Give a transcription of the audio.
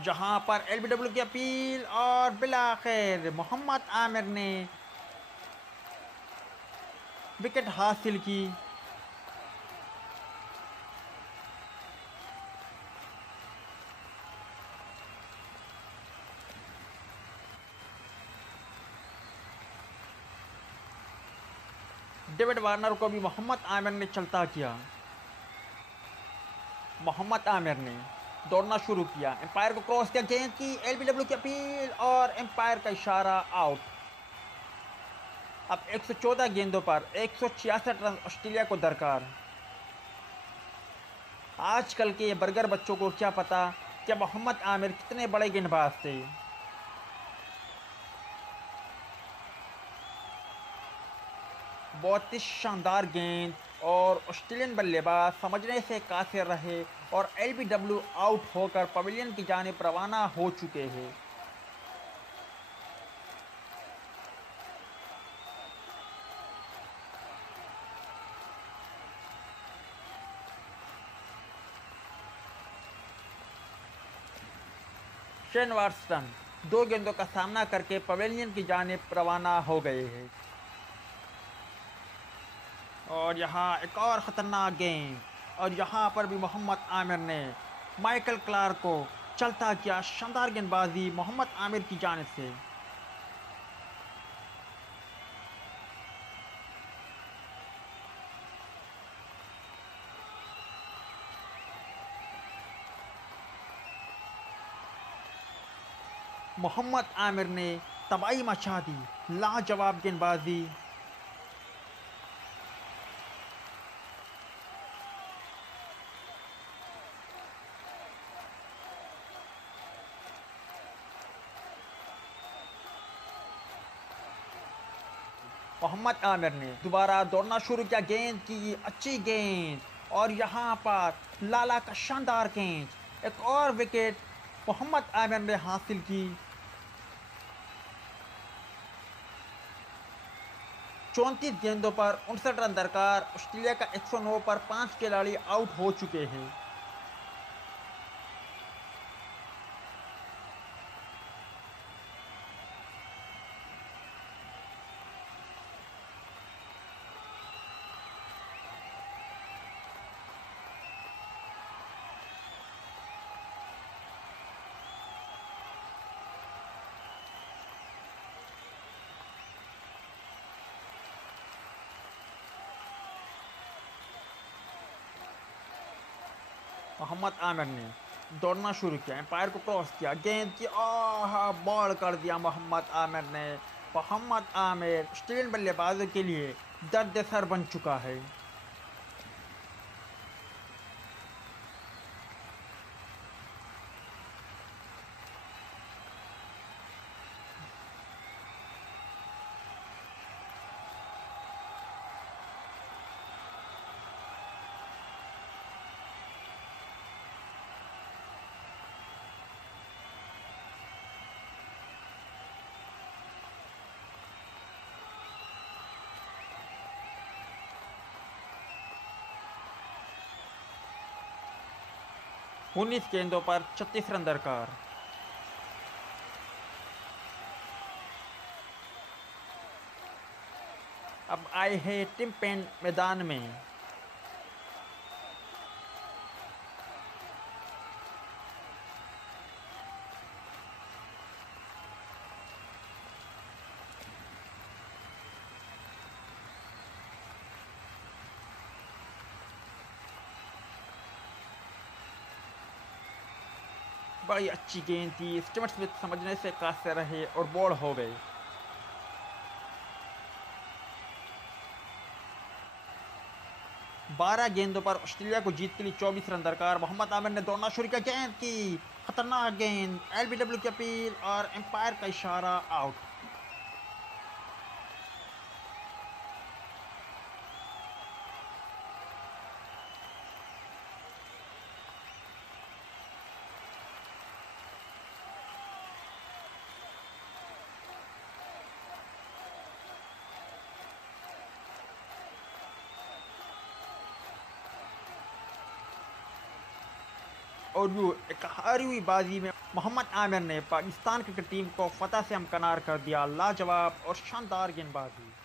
जहां पर एलबीडब्ल्यू की अपील और बिलाखिर मोहम्मद आमिर ने विकेट हासिल की। डेविड वार्नर को भी मोहम्मद आमिर ने चलता किया। मोहम्मद आमिर ने दौड़ना शुरू किया, एम्पायर को क्रॉस किया, गेंद की एलबीडब्ल्यू की अपील और एम्पायर का इशारा, आउट। अब 114 गेंदों पर 166 रन ऑस्ट्रेलिया को दरकार। आजकल के ये बर्गर बच्चों को क्या पता कि मोहम्मद आमिर कितने बड़े गेंदबाज थे। बहुत ही शानदार गेंद और ऑस्ट्रेलियन बल्लेबाज समझने से कासिर रहे और एलबीडब्ल्यू आउट होकर पवेलियन की जानिब रवाना हो चुके हैं। शेन वाटसन दो गेंदों का सामना करके पवेलियन की जानिब रवाना हो गए हैं। और यहाँ एक और खतरनाक गेंद, और यहाँ पर भी मोहम्मद आमिर ने माइकल क्लार्क को चलता किया। शानदार गेंदबाजी मोहम्मद आमिर की जानिब से। मोहम्मद आमिर ने तबाही मचा दी, लाजवाब गेंदबाजी। मोहम्मद आमिर ने दोबारा दौड़ना शुरू किया, गेंद की अच्छी गेंद और यहाँ पर लाला का शानदार गेंद। एक और विकेट मोहम्मद आमिर ने हासिल की। 34 गेंदों पर 59 रन दरकार। ऑस्ट्रेलिया का 109 पर 5 खिलाड़ी आउट हो चुके हैं। मोहम्मद आमिर ने दौड़ना शुरू किया, एम्पायर को क्रॉस किया, गेंद की बॉल कर दिया मोहम्मद आमिर ने। मोहम्मद आमिर ऑस्ट्रेलियन बल्लेबाजों के लिए दर्द सर बन चुका है। 19 गेंदों पर 36 रन दरकार। अब आए हैं टिम पेन मैदान में। बड़ी अच्छी गेंद थी, स्टीवन स्मिथ समझने से कासिर रहे और बॉल हो गए। 12 गेंदों पर ऑस्ट्रेलिया को जीत के लिए 24 रन दरकार। मोहम्मद आमिर ने दौड़ना शुरू किया, गेंद की खतरनाक गेंद, एलबीडब्ल्यू की अपील और एम्पायर का इशारा, आउट। और यूँ एक हारी हुई बाजी में मोहम्मद आमिर ने पाकिस्तान क्रिकेट टीम को फतह से हमकनार कर दिया। लाजवाब और शानदार गेंदबाजी।